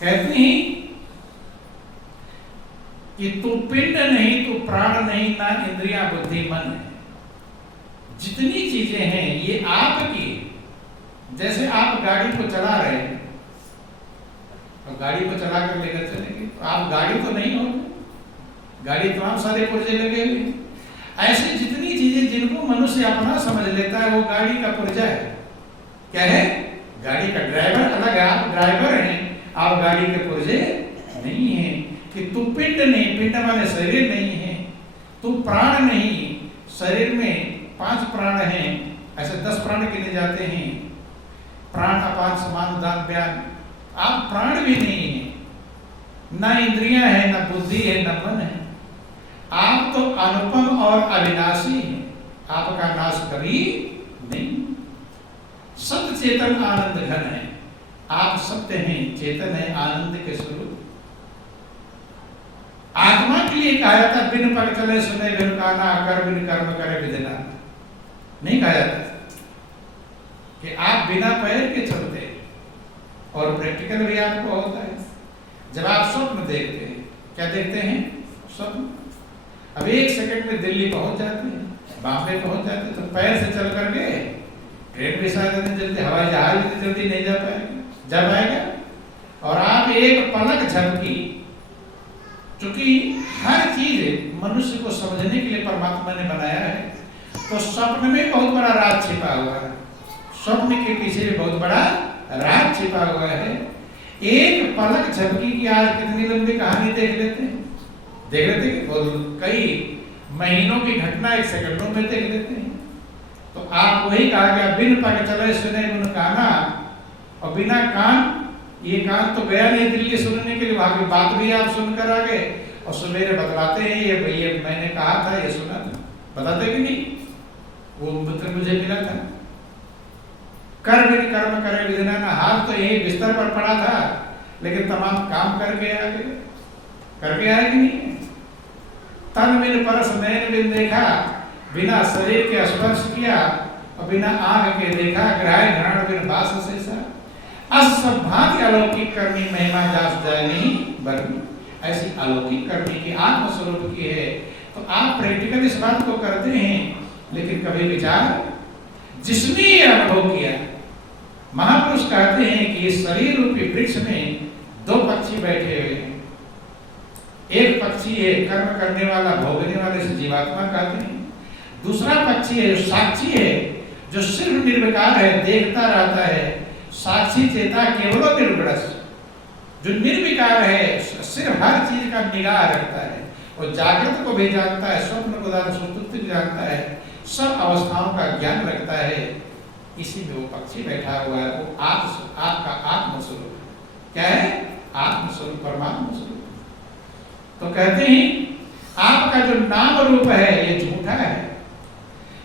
कहती कि तू पिंड नहीं, तू प्राण नहीं, ना इंद्रिया बुद्धि मन है। जितनी चीजें हैं ये आपकी। जैसे आप गाड़ी को चला रहे हैं, तो गाड़ी को चला कर लेकर चलेंगे, तो आप गाड़ी तो नहीं हो, गाड़ी तमाम सारे पुर्जे लगे हुए। ऐसे जितनी चीजें जिनको मनुष्य अपना समझ लेता है वो गाड़ी का पुर्जा है। क्या है? गाड़ी का ड्राइवर अलग है, आप ड्राइवर हैं, आप गाड़ी के पुर्जे नहीं हैं। कि तू पिंड नहीं, पिंड वाले शरीर नहीं है, तू प्राण नहीं, शरीर में 5 प्राण हैं, ऐसे 10 प्राण गिने जाते हैं, प्राण अपान समान उदान बयान। आप प्राण भी नहीं है, ना इंद्रियां हैं, ना बुद्धि है, ना मन है। आप तो अनुपम और अविनाशी हैं, आपका नाश कभी नहीं। सत्य चेतन आनंद घन है, आप सत्य हैं, चेतन है, आनंद के स्वरूप। आत्मा के लिए कहा जाता बिन पग चले सुने बिन काना, कर बिन कर्म करे विधिना। नहीं कहा जाता कि आप बिना पैर के चलते। और प्रैक्टिकल भी आपको होता है। जब आप स्वप्न देखते हैं, क्या देखते हैं? स्वप्न। अब 1 सेकंड में दिल्ली पहुंच जाते हैं, बॉम्बे पहुंच जाते हैं, तो पैर से चल करके ट्रेन भी शायद नहीं जल्दी, हवाई जहाज भी जल्दी नहीं जा पाएगा, जब आएगा। और आप एक पलक झपकी, क्योंकि हर चीज मनुष्य को समझने के लिए परमात्मा ने बनाया है, तो स्वप्न में बहुत बड़ा राज छिपा हुआ है। स्वप्न के पीछे भी बहुत बड़ा राज छिपा हुआ है। एक पलक झपकी की आज कितनी लंबी कहानी देख लेते हैं, देख लेते हैं, कई महीनों की घटना 1 सेकंडों में देख लेते हैं। तो आप वही कहा गया बिन पग चले सुने बिन काना, और बिना कान, ये कान तो गया नहीं दिल्ली सुनने के लिए, वहां की बात भी आप सुनकर आ गए और सवेरे बतलाते हैं ये भैया मैंने कहा था, ये सुना था, बताते कि नहीं? वो मित्र मुझे मिला था। कर्म कर्म करे विधिना, हाथ तो यही बिस्तर पर पड़ा था, लेकिन तमाम काम करके आ गए, करके आए कि नहीं? तन बिन परस नयन बिन देखा, बिना शरीर के स्पर्श किया, और बिना आंख के देखा, ग्राह्य घ्राण बिन बास शेषा। असंभाव्य अलौकिक करनी महिमा जास जाय नहीं बरनी। ऐसी अलौकिक करनी की आत्म स्वरूप की है। तो आप प्रैक्टिकल इस बात को करते हैं, लेकिन कभी विचार जिसने ये अनुभव किया, महापुरुष कहते हैं कि इस शरीर रूपी वृक्ष में 2 पक्षी बैठे हुए हैं। एक पक्षी है कर्म करने वाला, भोगने वाले से जीवात्मा कहते हैं। दूसरा पक्षी है जो साक्षी है, जो सिर्फ निर्विकार है, देखता रहता है, साक्षी चेता केवलो निर्गुणस, जो निर्विकार है, सिर्फ हर चीज का निगाह रखता है, और जागृत को भी जानता है, स्वप्न को सुषुप्ति भी जानता है, सब अवस्थाओं का ज्ञान रखता है। इसी में वो पक्षी बैठा हुआ है, वो आपका आत्मस्वरूप है। क्या है? आत्मस्वरूप, परमात्मा स्वरूप। तो कहते हैं आपका जो नाम रूप है ये झूठा है,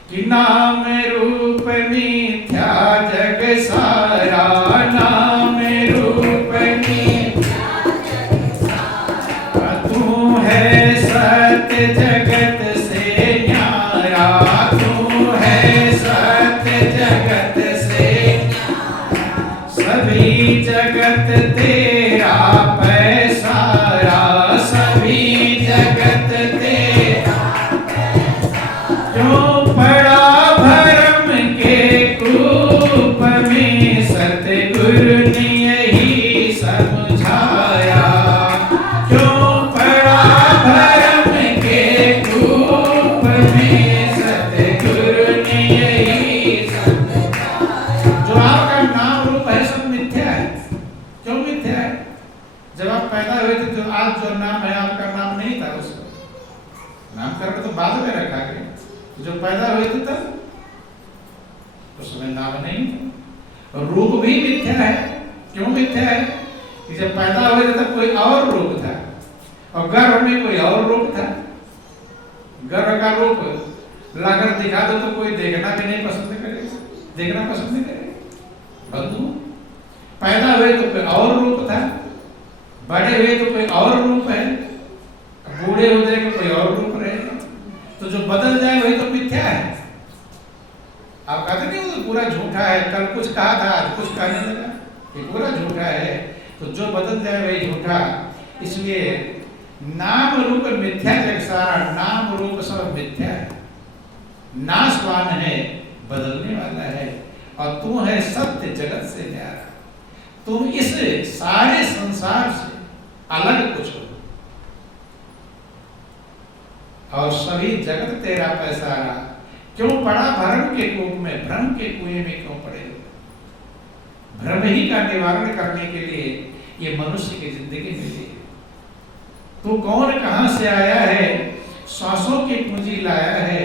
कि नाम रूप मिथ्या जग सारा, नाम रूप मिथ्या जग सारा, तू है सत्य जगत से न्यारा, तू है सत्य जगत से न्यारा, सभी जगत तेरा पैसारा, सभी जगत तेरा पैसारा, जो पड़ा भरम के कूप में सतगुरु ने यही समझाया, क्यों पड़ा भरम के कूप में सतगुरु ने यही समझाया। जो आपका नाम रूप है सब मिथ्या है। क्यों मिथ्या है? जब आप पैदा हुए थे तो आज जो नाम है आपका नाम नहीं था, उसका नामकरण तो बाद में रखा गया। जो पैदा हुए थे तब उस समय नाम नहीं था। और रूप भी मिथ्या है। क्यों मिथ्या है? कि जब पैदा हुए थे तब कोई और रूप था, और गर्भ में कोई और रूप था। गर्भ का रूप लाकर दिखा दो तो कोई देखना भी नहीं पसंद करेगा, देखना पसंद नहीं करेगा। बंधु पैदा हुए तो कोई और रूप था, बड़े हुए तो कोई और रूप है, बूढ़े हो जाएंगे कोई और रूप रहेगा। तो जो बदल जाए वही तो मिथ्या है। आप कहते नहीं वो तो पूरा झूठा है, कल कुछ कहा था आज कुछ कहने लगा, ये पूरा झूठा है। तो जो बदल जाए वही झूठा। इसलिए नाम रूप मिथ्या जग सारा, नाम रूप सब मिथ्या है, नाशवान है, बदलने वाला है, और तू है सत्य जगत से न्यारा। तुम इस सारे संसार से अलग कुछ हो, और सभी जगत तेरा पैसारा। क्यों पड़ा भ्रम के कूप में, भ्रम के कुएं में क्यों पड़े हो? भ्रम ही का निवारण करने के लिए ये मनुष्य की जिंदगी मिली है। तू कौन कहां से आया है, सांसों की पूंजी लाया है,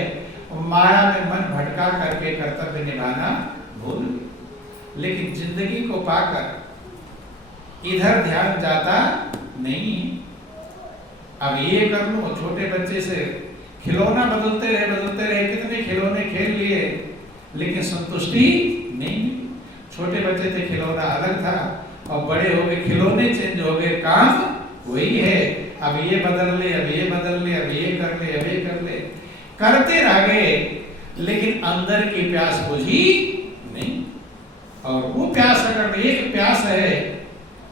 और माया में मन भटका करके कर्तव्य निभाना भूल गए। लेकिन जिंदगी को पाकर इधर ध्यान जाता नहीं। अब ये कर लो, छोटे बच्चे से खिलौना बदलते रहे, कितने खिलौने खेल लिए, लेकिन संतुष्टि नहीं। छोटे बच्चे थे खिलौना अलग था, और बड़े हो गए खिलौने चेंज हो गए, काम वही है। अब ये बदल ले, अब ये बदल ले, अब ये कर ले, अब ये कर ले, करते रह गए, लेकिन अंदर की प्यास बुझी नहीं। और वो प्यास अगर एक प्यास है,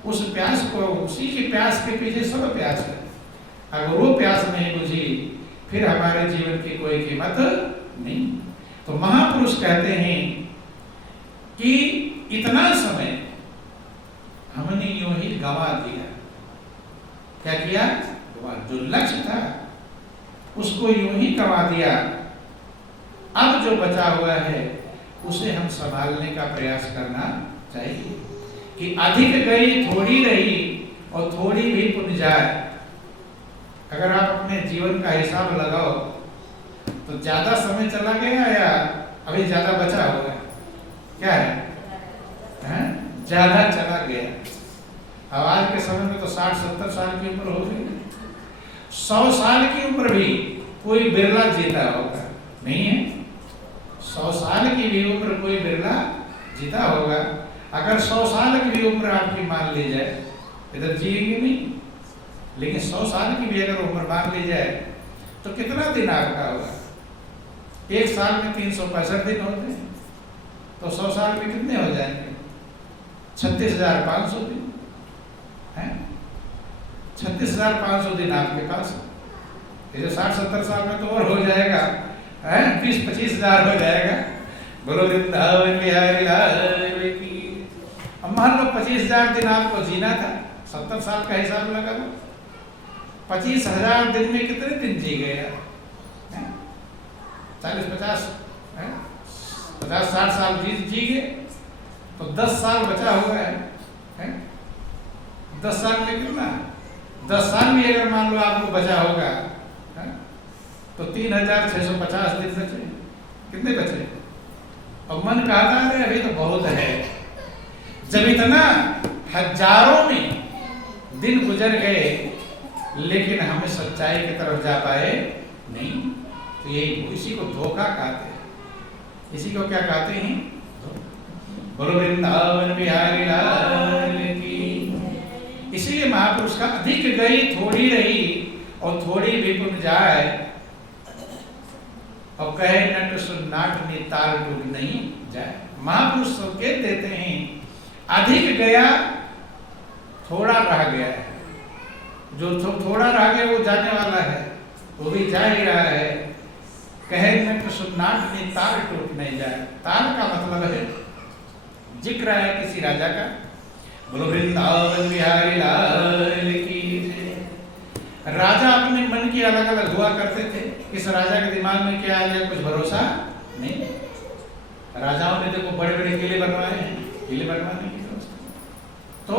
उस प्यास को, उसी की प्यास के पीछे सब प्यास है। अगर वो प्यास नहीं बुझी, फिर हमारे जीवन की कोई कीमत नहीं। तो महापुरुष कहते हैं कि इतना समय हमने यूं ही गंवा दिया। क्या किया? जो लक्ष्य था उसको यूं ही गंवा दिया। अब जो बचा हुआ है उसे हम संभालने का प्रयास करना चाहिए कि अधिक गई थोड़ी रही और थोड़ी भी पुण्य जाए। अगर आप अपने जीवन का हिसाब लगाओ तो ज्यादा समय चला गया या अभी ज्यादा बचा हुआ है? क्या है? ज्यादा चला गया। अब आज के समय में तो 60-70 साल की उम्र हो गई, 100 साल की उम्र भी कोई बिरला जीता होगा, नहीं है? 100 साल की भी उम्र कोई बिरला जीता होगा। अगर 100 साल की भी उम्र आपकी मान ली जाए, इधर जिएंगे नहीं, लेकिन 100 साल की भी अगर उम्र मान ली जाए तो कितना दिन आपका होगा? एक साल में 365 दिन होते हैं, तो 100 साल में कितने हो जाएंगे? 36,500 दिन है। 36,500 दिन आपके पास। ये 60-70 साल में तो और हो जाएगा, 20-25 हजार हो जाएगा। बोलो वृंदावन बिहारी लाल की। अब मान लो 25,000 दिन आपको जीना था, 70 साल का हिसाब लगा लो, 25,000 दिन में कितने दिन जी गए? 40-50 50-60 साल जी गए, तो 10 साल बचा हुआ है। 10 साल में कितना? 10 साल भी अगर मान लो आपको बचा होगा तो 3,650 दिन बचे। कितने बचे? और मन कहता है अभी तो बहुत है। जब इतना हजारों में दिन गुजर गए लेकिन हमें सच्चाई की तरफ जा पाए नहीं, तो यही इसी को धोखा कहते हैं। इसी को क्या कहते हैं? बोलो वृंदावन बिहारी लाल की। इसीलिए महापुरुष का अधिक गई थोड़ी रही और थोड़ी भी पुण्य जाए, और कहे नट सुन नाट में ताल टूट नहीं जाए। महापुरुष संकेत देते हैं अधिक गया थोड़ा रह गया है। जो थोड़ा रह गया वो जाने वाला है, वो भी जा ही रहा है। कहे नट सुन नाट में ताल टूट नहीं जाए। ताल का मतलब है जिक्र है किसी राजा का। बोलो वृंदावन बिहारी लाल की। राजा अपने मन की अलग अलग हुआ करते थे। किस राजा के दिमाग में क्या आ गया कुछ भरोसा नहीं। राजाओं ने देखो बड़े बड़े किले बनवाए हैं, किले बनवाने की व्यवस्था। तो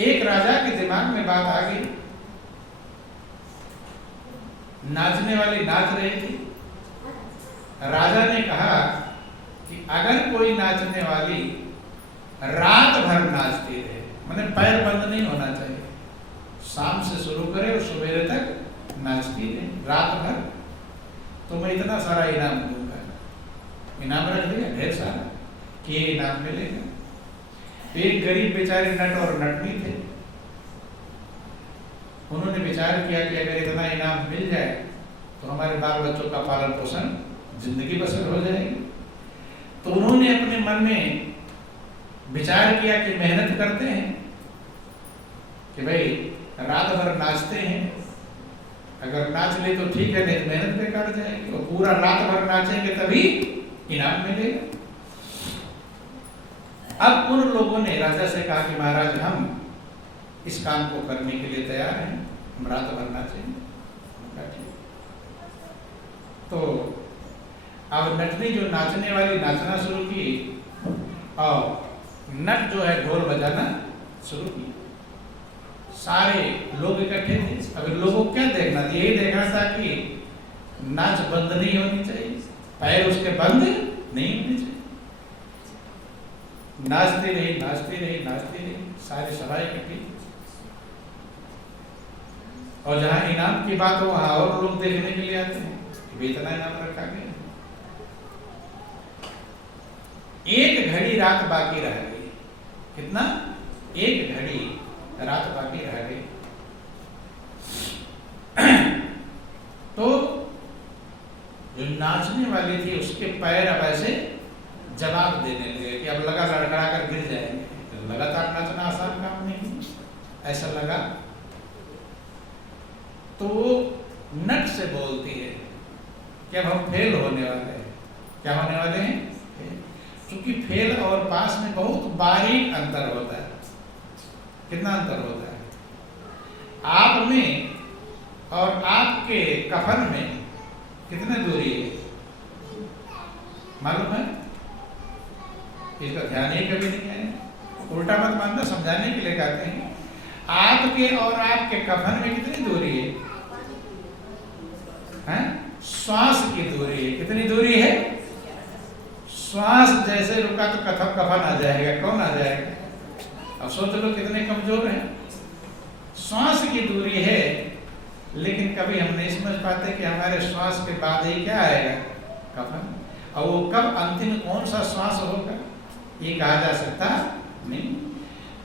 एक राजा के दिमाग में बात आ गई, नाचने वाली नाच रही थी। राजा ने कहा कि अगर कोई नाचने वाली रात भर नाचती रहे, मतलब पैर बंद नहीं होना चाहिए, शाम से शुरू करे और सवेरे तक नाचती रहे रात भर, तो मैं इतना सारा इनाम दूंगा। इनाम रख दिया ढेर सारा कि ये इनाम मिलेगा। एक गरीब बेचारे नट और नटनी थे, उन्होंने विचार किया कि अगर इतना इनाम मिल जाए तो हमारे बाल बच्चों का पालन पोषण जिंदगी बसर हो जाएगी। तो उन्होंने अपने मन में विचार किया कि मेहनत करते हैं कि भाई रात भर नाचते हैं, अगर नाच ले तो ठीक है, नहीं तो मेहनत बेकार जाएगी, और पूरा रात भर नाचेंगे तभी इनाम मिलेगा। अब उन लोगों ने राजा से कहा कि महाराज हम इस काम को करने के लिए तैयार हैं, हम रात भर नाचेंगे। तो अब नटनी जो नाचने वाली नाचना शुरू की और नट जो है ढोल बजाना शुरू की। सारे लोग इकट्ठे थे। अब लोगों को क्या देखना था? यही देखना था कि नाच बंद नहीं होनी चाहिए, पैर उसके बंद नहीं होने चाहिए। नाचते रहे नाचते रहे नाचते रहे, सारी सभा इकट्ठी। और जहां इनाम की बात हो वहां और लोग देखने के लिए आते हैं, इतना इनाम रखा गया। एक घड़ी रात बाकी रह गई। कितना? एक घड़ी रात बाकी रह गई। तो जो नाचने वाली थी उसके पैर अब ऐसे जवाब देने लगे कि अब लगा लड़खड़ा कर गिर जाएंगे। लगातार नाचना आसान काम नहीं, ऐसा लगा। तो नट से बोलती है कि अब हम फेल होने वाले हैं। क्या होने वाले हैं? क्योंकि फेल और पास में बहुत बारीक अंतर होता है। कितना अंतर होता है? आप में और आपके कफन में कितनी दूरी है मालूम है? इसका ध्यान ही कभी नहीं है। उल्टा मत मानना, समझाने के लिए कहते हैं। आपके और आपके कफन में कितनी दूरी है? श्वास की दूरी है। कितनी दूरी है? श्वास जैसे रुका तो कफन आ जाएगा। कौन आ जाएगा? अब सोच लो कितने कमजोर हैं। श्वास की दूरी है, लेकिन कभी हम नहीं समझ पाते कि हमारे श्वास के बाद ही क्या आएगा? कफन। और वो कब अंतिम कौन सा श्वास होगा ये कहा जा सकता नहीं।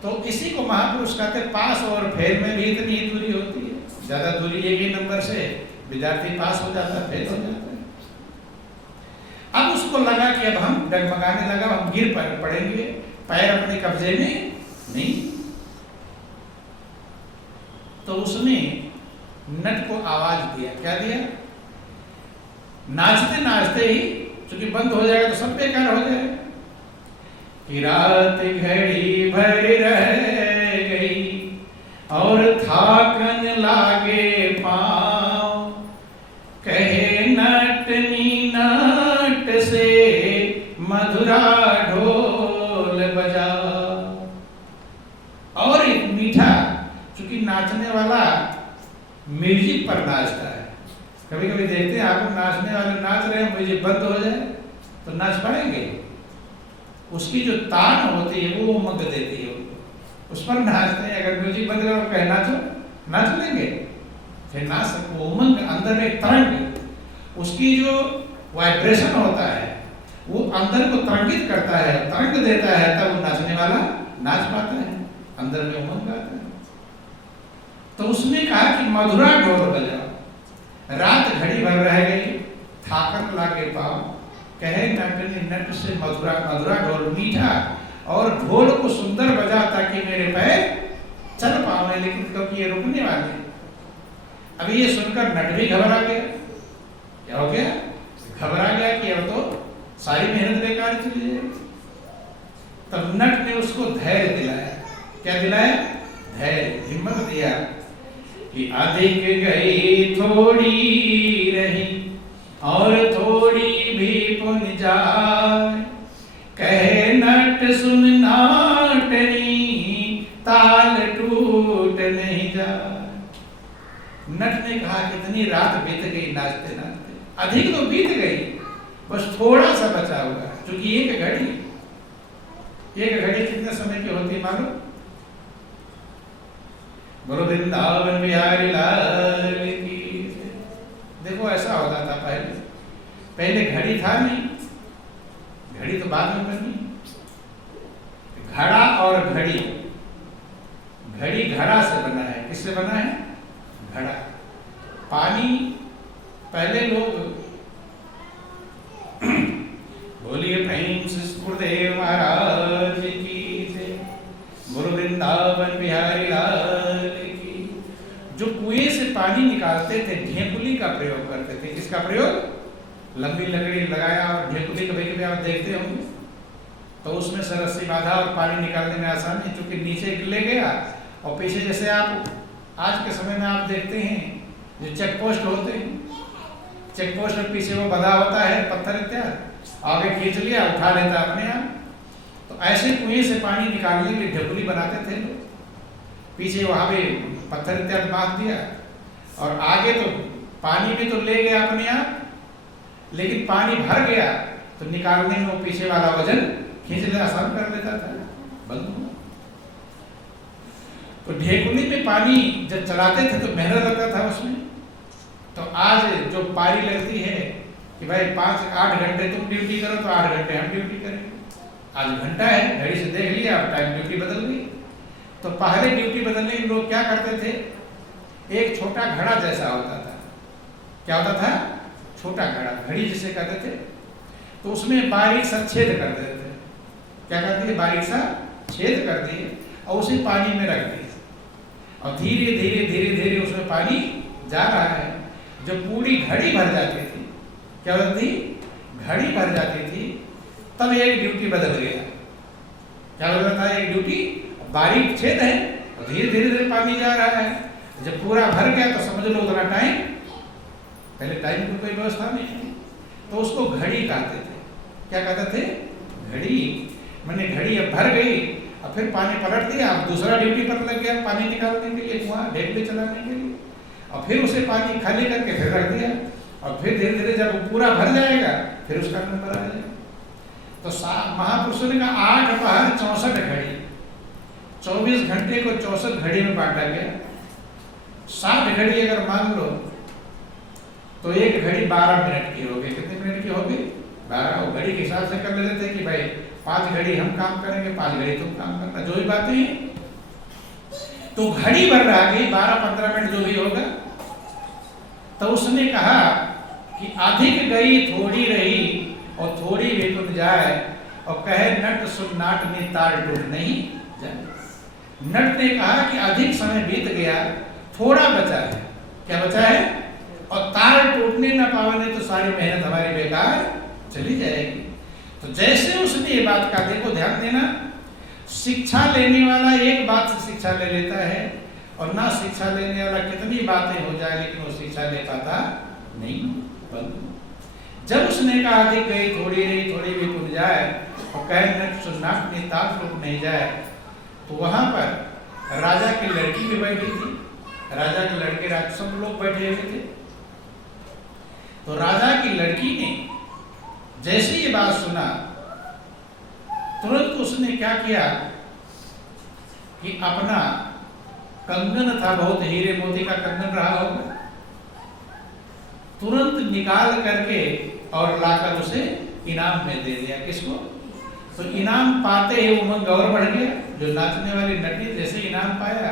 तो इसी को महापुरुष कहते पास और फेल में भी इतनी ही दूरी होती है। ज्यादा दूरी एक ही नंबर से विद्यार्थी पास हो जाता है, फेल हो जाता है। अब उसको लगा कि अब हम डगमगाने लगा, हम गिर पड़ेंगे, पैर अपने कब्जे में नहीं। तो उसने नट को आवाज दिया। क्या दिया? नाचते नाचते ही, क्योंकि बंद हो जाएगा तो सब बेकार हो जाएगा, कि रात घड़ी भर रह गई और थाकन लागे पाँव, कहे नटनी नट से मधुरा ढोल बजा। और एक मीठा, क्योंकि नाचने वाला म्यूजिक पर नाचता है। कभी कभी देखते हैं आप नाचने वाले नाच रहे हैं, म्यूजिक बंद हो जाए तो नाच पाएंगे? उसकी जो तान होती है वो उमंग देती है, उस पर नाचते हैं। अगर म्यूजिक बंद करो कहे नाचो, नाच लेंगे? फिर नाच सकते। उमंग अंदर एक तरंग, उसकी जो वाइब्रेशन होता है वो अंदर को तरंगित करता है, तरंग देता है, तब वो नाचने वाला नाच पाता है, अंदर में उमंग आता है। तो उसने कहा कि मधुरा ढोल बजाओ। रात घड़ी भर रह गई, थाकन लागे पाँव, कहे नटनी नट से मधुरा मधुरा ढोल, मीठा और ढोल को सुंदर बजा ताकि मेरे पैर चल पावे, लेकिन क्योंकि ये रुकने वाले। अभी ये सुनकर नट भी घबरा गया। क्या हो गया? घबरा गया कि अब तो सारी मेहनत बेकार चली जाएगी। तब नट ने उसको धैर्य दिलाया। क्या दिलाया? धैर्य, हिम्मत दिया कि अधिक गई थोड़ी रही और थोड़ी भी पुन जाए, कहे नट सुन नाटनी ताल टूट नहीं जाए। नट ने कहा कितनी रात बीत गई नाचते नाचते, अधिक तो बीत गई, बस थोड़ा सा बचा हुआ। क्योंकि एक घड़ी कितने समय की होती मालूम? गुरु वृंदावन बिहारी लाल की। देखो ऐसा होता था पहले घड़ी था नहीं, घड़ी तो बाद में बनी। घड़ा और घड़ी, घड़ी घड़ा से बना है। किससे बना है? घड़ा। पानी पहले लोग बोलिए प्रेम से गुरुदेव महाराज की जय, गुरु वृंदावन बिहारी लाल पानी निकालते थे ढेकुली का प्रयोग करते थे। किसका प्रयोग? लंबी लकड़ी लगाया और ढेकुली कभी कभी आप देखते होंगे तो उसमें से रस्सी बांधा और पानी निकालने में आसानी, क्योंकि नीचे ले गया और पीछे जैसे आप आज के समय में आप देखते हैं जो चेक पोस्ट होते हैं, चेक पोस्ट में पीछे वो बंधा होता है पत्थर इत्यादि, आगे खींच लिया उठा लेता अपने आप। तो ऐसे कुएं से पानी निकालने के लिए ढेकुली बनाते थे लोग, पीछे वहां पे पत्थर इत्यादि बांध दिया और आगे तो पानी भी तो ले गया अपने आप, लेकिन पानी भर गया तो निकालने में वो पीछे वाला वजन खींचने आसान कर लेता था, बंद हुआ। तो ढेकुली में पानी जब चलाते थे तो मेहनत लगता था उसमें। तो आज जो पारी लगती है कि भाई 5-8 घंटे तुम ड्यूटी करो तो 8 घंटे हम ड्यूटी करेंगे, आज घंटा है, घड़ी से देख लिया टाइम, ड्यूटी बदल गई। तो पहले ड्यूटी बदलने के लोग क्या करते थे, एक छोटा घड़ा जैसा होता था, क्या होता था? छोटा घड़ा, घड़ी जिसे कहते थे, तो उसमें बारीक सा छेद कर देते थे। क्या कर दिए? बारीक सा छेद कर दिए और उसे पानी में रख दिए और धीरे धीरे धीरे धीरे उसमें पानी जा रहा है। जब पूरी घड़ी भर जाती थी, क्या होती थी? घड़ी भर जाती थी, तब एक ड्यूटी बदल गया। क्या बदल था? एक ड्यूटी, बारीक छेद है और धीरे धीरे धीरे पानी जा रहा है। जब पूरा भर गया तो समझ लो उतना टाइम, पहले टाइम की कोई व्यवस्था नहीं है, तो उसको घड़ी कहते थे। क्या कहते थे? घड़ी। मैंने घड़ी अब भर गई, अब फिर पानी पलट दिया, अब दूसरा ड्यूटी पर लग गया पानी निकालने के लिए, कुआं ढेकुली चलाने के लिए, और फिर उसे पानी खाली करके फिर रख दिया और फिर धीरे धीरे जब वो पूरा भर जाएगा फिर उसका नंबर आ जाएगा। तो महापुरुषों ने कहा 8 पहर 64 घड़ी, 24 घंटे को 64 घड़ी में बांटा गया। 60 घड़ी अगर मान लो तो एक घड़ी 12 मिनट की होगी। कितने मिनट की होगी? 12। घड़ी के हिसाब से कर लेते थे कि भाई 5 घड़ी हम काम करेंगे, 5 घड़ी तुम काम करना, जो भी बातें हैं। तो घड़ी भर रहा गई 12-15 मिनट जो भी होगा। तो उसने कहा कि अधिक गई थोड़ी रही और थोड़ी भी टूट जाए, और कहे नट सुन नाट में तार टूट नहीं जाए। नट ने कहा कि अधिक समय बीत गया, थोड़ा बचा है। क्या बचा है? और तार टूटने न पावने तो सारी मेहनत हमारी बेकार चली जाएगी। तो जैसे उसने ये बात का, देखो ध्यान देना, शिक्षा लेने वाला एक बात से शिक्षा ले लेता है और ना शिक्षा लेने वाला कितनी बातें हो जाए लेकिन वो शिक्षा ले पाता नहीं। जब उसने कहा अधिक गई थोड़ी रही थोड़ी भी टूट जाए और कहे न सुन्नाट में तार टूट नहीं जाए, तो वहां पर राजा की लड़की भी बैठी थी, राजा के लड़के सब लोग बैठे हुए थे। तो राजा की लड़की ने जैसे ये बात सुना, तुरंत उसने क्या किया कि अपना कंगन था, बहुत हीरे मोती का कंगन रहा होगा, तुरंत निकाल करके और लाकर उसे इनाम में दे दिया। किसको? तो इनाम पाते ही उमंग और बढ़ गया। जो नाचने वाली नटी जैसे इनाम पाया,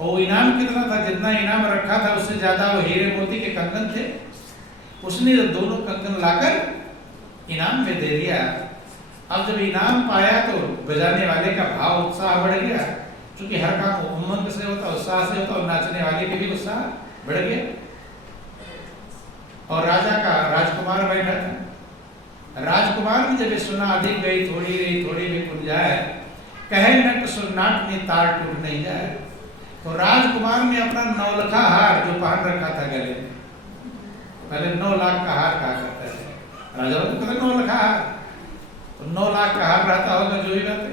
और वो इनाम कितना था? जितना इनाम रखा था उससे ज्यादा वो हीरे मोती के कंगन थे। उसने दोनों कंगन लाकर इनाम में दे दिया। अब जब इनाम पाया तो बजाने वाले का भाव उत्साह बढ़ गया, क्योंकि हर काम उमंग से होता, उत्साह से होता, और नाचने वाले के भी उत्साह बढ़ गया। और राजा का राजकुमार बैठा था। राजकुमार ने जब सुना अधिक गई थोड़ी रही थोड़ी भी टूट जाए, कहे नट सुन्नाट में तार टूट नहीं जाए, तो राजकुमार ने अपना 9 लखा हार जो पहन रखा था गले में, पहले 9 लाख का हार कहा करता है राजा, तो 9 लखा हार, तो 9 लाख का हार रहता होगा, जो भी बात है।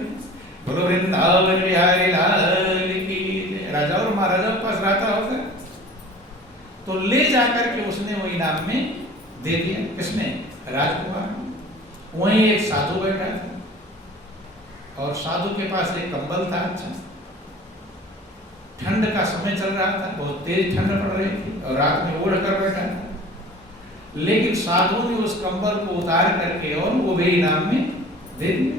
बोलो वृंदावन बिहारी लाल की। राजा और महाराजा के पास रहता होगा, तो ले जाकर के उसने वो इनाम में दे दिया। किसने? राजकुमार। वहीं एक साधु बैठा था और साधु के पास एक कंबल था। अच्छा, ठंड का समय चल रहा था, बहुत तेज ठंड पड़ रही थी और रात में ओढ़ कर बैठा था, लेकिन साधु ने उस कंबल को उतार करके और वो भी इनाम में दे दिया।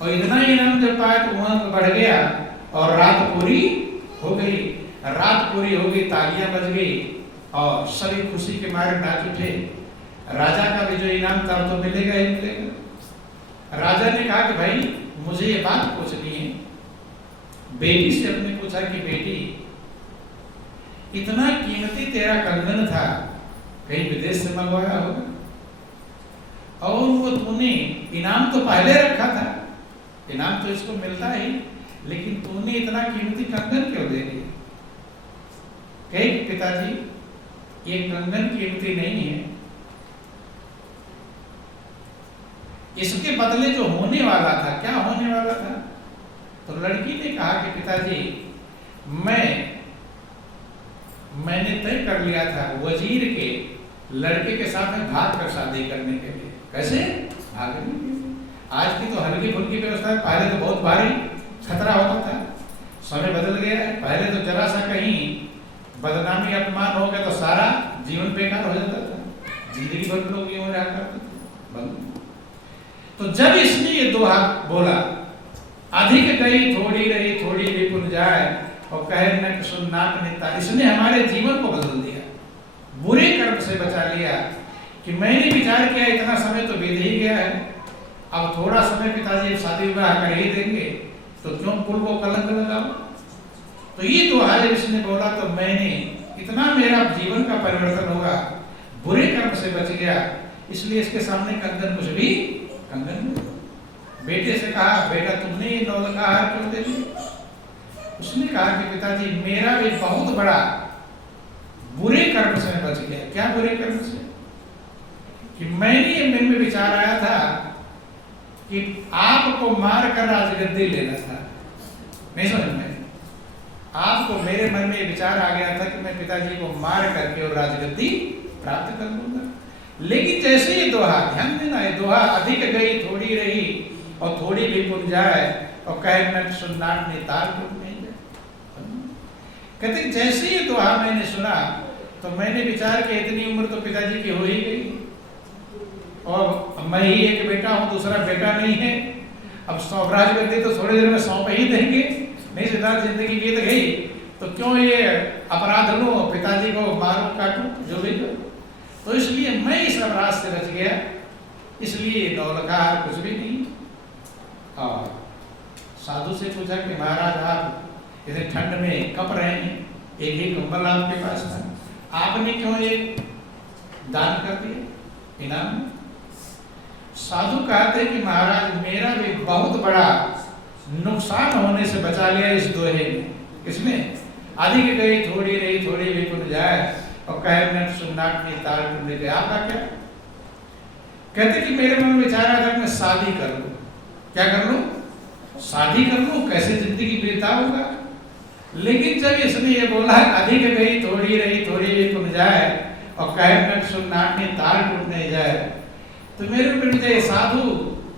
और इतना इनाम जब पाया तो वहां बढ़ गया और रात पूरी हो गई। रात पूरी हो गई, तालियां बज गई और सभी खुशी के मारे नाच उठे। राजा का भी जो इनाम था तो मिलेगा ही मिलेगा। राजा ने कहा कि भाई मुझे ये बात पूछनी है। बेटी से अपने पूछा कि बेटी इतना कीमती तेरा कंगन था, कहीं विदेश से मंगवाया होगा, और वो तूने इनाम तो पहले रखा था, इनाम तो इसको मिलता ही, लेकिन तूने इतना कीमती कंगन क्यों दे दिया? कहे पिताजी ये कंगन कीमती नहीं है, इसके बदले जो होने वाला था, क्या होने वाला था? तो लड़की ने कहा कि पिताजी मैंने तय कर लिया था वजीर के लड़के के साथ में भाग कर शादी करने के लिए। कैसे भागने के लिए? आज की तो हल्की फुल्की व्यवस्था है, पहले तो बहुत भारी खतरा होता था, समय बदल गया है। पहले तो जरा सा कहीं बदनामी अपमान हो गया तो सारा जीवन बेकार हो जाता था, जिंदगी भर लोग यूं रहा करते थे। तो जब इसने ये दोहा बोला, अधिक गई थोड़ी रही थोड़ी विपुल जाए, और कहे न सुन नाक नेता, इसने हमारे जीवन को बदल दिया, बुरे कर्म से बचा लिया। कि मैंने विचार किया इतना समय तो बीत ही गया है, अब थोड़ा समय पिताजी शादी विवाह कर ही देंगे, तो क्यों कुल को कलंक लगाओ? तो ये दोहा जब इसने बोला तो मैंने इतना मेरा जीवन का परिवर्तन होगा, बुरे कर्म से बच गया, इसलिए इसके सामने कंगन कुछ भी कंगन। बेटे से कहा बेटा तुमने ये 9 लाख हार क्यों दे दिया? उसने कहा कि पिताजी मेरा भी बहुत बड़ा बुरे कर्म से बच गया। क्या बुरे कर्म से? कि मैंने ये मन में विचार आया था कि आपको मार कर राजगद्दी लेना था, नहीं समझ में? आपको मेरे मन में विचार आ गया था कि मैं पिताजी को मार करके और राजगद्दी प्राप्त कर लूंगा। लेकिन जैसे ये दोहा, ध्यान देना, ये दोहा अधिक गई थोड़ी रही और थोड़ी भी पुन जाए, और कहे मैं सुन्नाट ने तार टूट नहीं जाए। कहते जैसे ये दोहा मैंने सुना तो मैंने विचार किया इतनी उम्र तो पिताजी की हो ही गई, और मैं ही एक बेटा हूं, दूसरा बेटा नहीं है, अब सौंप राजगद्दी तो थोड़ी देर में सौंप ही देंगे, नहीं सिद्धार्थ जिंदगी बीत गई तो क्यों ये अपराध लो, पिताजी को मारो काटो जो भी करो। तो इसलिए मैं इस अपराध से बच गया, इसलिए 9 लाख हार कुछ भी नहीं। और साधु से पूछा कि महाराज आप इतने ठंड में कप रहे हैं, एक ही कंबल आपके पास था, आपने क्यों ये दान कर दिया इनाम? साधु कहते कि महाराज मेरा भी बहुत बड़ा नुकसान होने से बचा लिया इस दोहे ने। किसने? अधिक गई थोड़ी रही थोड़ी भी पुन जाए, और कहे न सुन्नाट ने तार टूटने के। आपका क्या? कहते कि मेरे मन में विचार आया था कि मैं शादी कर लूं। क्या कर लूं? शादी कर लूं, कैसे जिंदगी बिताऊंगा? लेकिन जब इसने ये बोला अधिक गई थोड़ी रही थोड़ी भी पुन जाए, और कहे न सुन्नाट ने तार टूटने जाए, तो मेरे ऊपर विजय साधु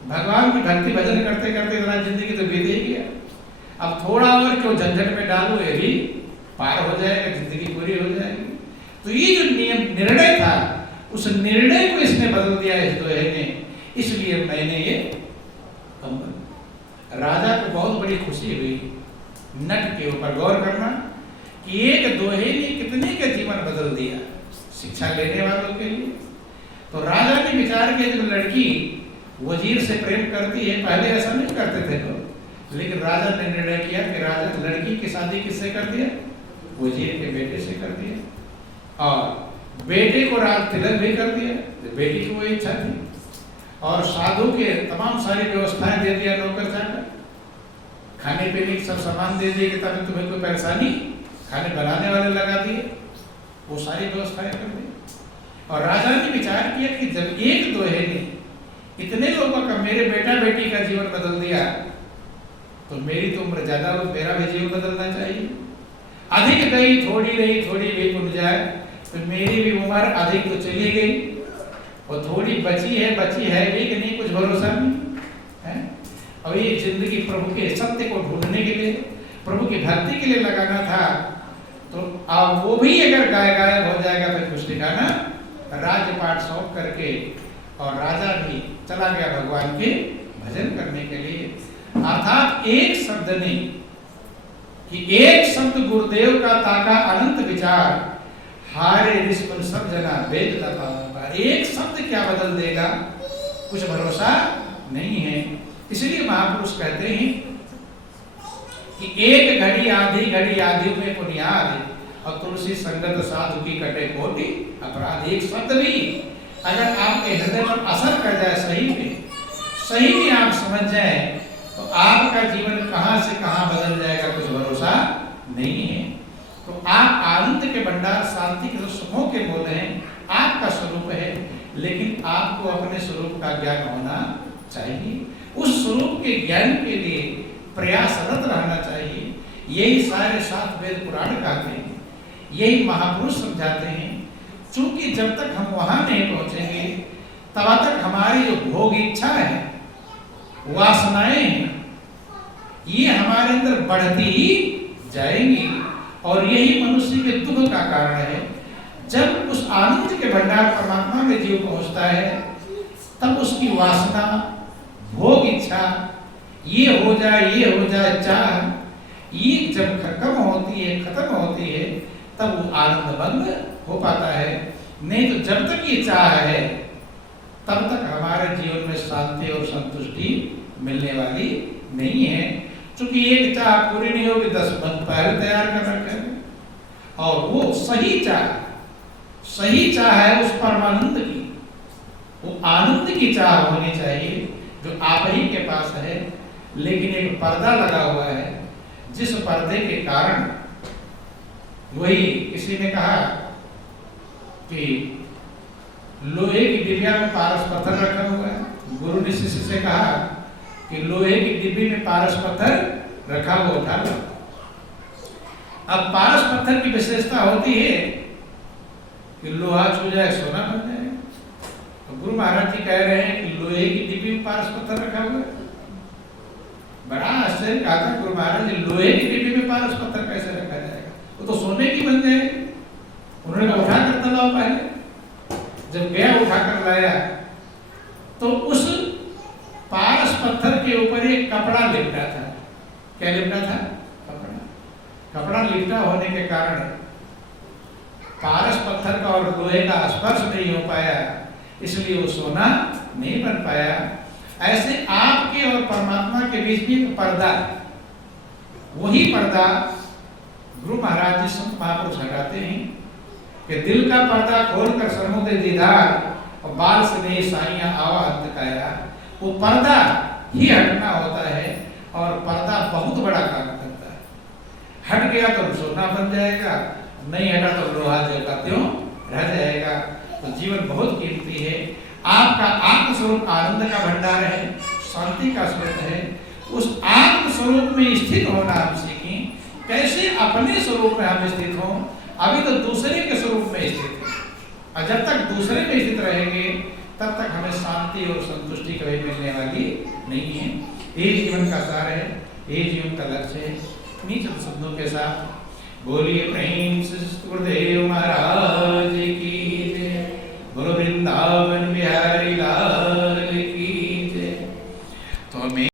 भगवान की भक्ति भजन करते करते इतना जिंदगी तो बीत ही गया, अब थोड़ा और क्यों झंझट में डालूं, ये भी पार हो जाएगा, जिंदगी पूरी हो जाएगी। तो ये जो निर्णय था उस निर्णय को इसने बदल दिया इस दोहे ने, इसलिए मैंने ये कंबल। राजा को बहुत बड़ी खुशी हुई। नट के ऊपर गौर करना कि एक दोहे ने कितने का जीवन बदल दिया शिक्षा लेने वालों के लिए। तो राजा ने विचार किया जब लड़की वजीर से प्रेम करती है, पहले ऐसा नहीं करते थे लोग, लेकिन राजा ने निर्णय किया कि राजा लड़की की शादी किससे कर दिया? वजीर के बेटे से कर दिया, और बेटे को राज तिलक भी कर दिया, बेटी की वो इच्छा थी, और साधु के तमाम सारी व्यवस्थाएं दे दिया, नौकर चाकर, खाने पीने की सब सामान दे दिए कि ताकि तुम्हें कोई परेशानी, खाने बनाने वाले लगा दिए, वो सारी व्यवस्थाएं कर दी। और राजा ने विचार किया कि जब एक दोहे ने इतने लोगों का, मेरे बेटा बेटी का जीवन बदल दिया, तो मेरी तो उम्र ज्यादा हो, मेरा भी जीवन बदलना चाहिए। अधिक गई थोड़ी रही थोड़ी भी पुन जाए, तो मेरी भी उम्र अधिक तो चली गई, और थोड़ी बची है भी कि नहीं, कुछ भरोसा नहीं है। और ये जिंदगी प्रभु के सत्य को ढूंढने के लिए, प्रभु की भक्ति के लिए लगाना था, तो अब वो भी अगर गायब हो जाएगा तो कुछ ठिकाना। राजपाट सौंप करके और राजा भी चला गया भगवान के भजन करने के लिए। अर्थात एक शब्द ने, कि एक शब्द गुरुदेव का ताका अनंत विचार, हारे रिश्वन सब जना वेद लता। एक शब्द क्या बदल देगा, कुछ भरोसा नहीं है। इसलिए महापुरुष कहते हैं कि एक घड़ी आधी में बुनियाद, और तुलसी संगत साधु की कटे कोटि अपराध। एक शब्द भी अगर आपके हृदय पर असर कर जाए सही में आप समझ जाए तो आपका जीवन कहां से कहां बदल जाएगा कुछ भरोसा नहीं है। तो आप आनंद के भंडार, शांति के सुखों के बोल हैं, आपका स्वरूप है, लेकिन आपको अपने स्वरूप का ज्ञान होना चाहिए। उस स्वरूप के ज्ञान के लिए प्रयासरत रहना चाहिए। यही सारे 7 वेद पुराण कहते हैं, यही महापुरुष समझाते हैं। चूंकि जब तक हम वहां नहीं पहुंचेंगे तब तक हमारी जो भोग इच्छा है, वासनाएं हैं, ये हमारे अंदर बढ़ती ही जाएंगी और यही मनुष्य के दुख का कारण है। जब उस आनंद के भंडार परमात्मा में जीव पहुंचता है तब उसकी वासना, भोग इच्छा, ये हो जाए चाह, ये जब खत्म होती है तब वो आनंद बंद हो पाता है। नहीं तो जब तक ये चाह है तब तक हमारे जीवन में शांति और संतुष्टि मिलने वाली नहीं है। क्योंकि एक चाह पूरी नहीं होगी, 10 बंद पहले तैयार कर रखे हैं। और वो सही चाह है उस परमानंद की, वो आनंद की चाह होनी चाहिए जो आप ही के पास है। लेकिन एक पर्दा लगा हुआ है, जिस पर्दे के कारण, वही किसी ने कहा कि लोहे की डिबिया में पारस पत्थर रखा हुआ है। गुरु ने शिष्य से कहा कि लोहे की डिब्बी में पारस पत्थर रखा हुआ, उठा लो। अब पारस पत्थर की विशेषता होती है कि लोहा छू जाए सोना बन जाए। तो गुरु महाराज जी कह रहे हैं कि लोहे की डिब्बी में पारस पत्थर रखा हुआ है। बड़ा आश्चर्य कहा था गुरु महाराज जी, लोहे की डिब्बी में पारस पत्थर कैसे रखा जाएगा, वो तो सोने की बन जाएगी। उन्होंने कहा उठा कर लाओ। पहले जब गया उठा कर लाया तो उस पारस पत्थर के ऊपर एक कपड़ा लिपटा था। क्या लिपटा था? कपड़ा लिपटा होने के कारण पारस पत्थर का और लोहे का स्पर्श नहीं हो पाया, इसलिए वो सोना नहीं बन पाया। ऐसे आपके और परमात्मा के बीच भी एक पर्दा है। वही पर्दा गुरु महाराज जी संत महापुरुष हटाते हैं कि दिल का पर्दा खोलकर समुद्र दीदार और बाल स्नेह साइयां आवा अंतकाया। वो पर्दा ही हटना होता है और पर्दा बहुत बड़ा काम करता है। हट गया तो सोना बन जाएगा, नहीं हटा तो लोहा जो का त्यों रह जाएगा। तो जीवन बहुत कीमती है। आपका आत्म स्वरूप आनंद का भंडार है, शांति का स्रोत है। उस आत्म स्वरूप में स्थित होना हम सीखें। कैसे अपने स्वरूप में हम स्थित हों। अभी तो दूसरे के स्वरूप में स्थित है, और जब तक दूसरे में स्थित रहेंगे तब तक हमें शांति और संतुष्टि कभी मिलने वाली नहीं है। ये जीवन का सार है, ये जीवन का लक्ष्य है। नीचे शब्दों के साथ बोलिए प्रेम से गुरुदेव महाराज।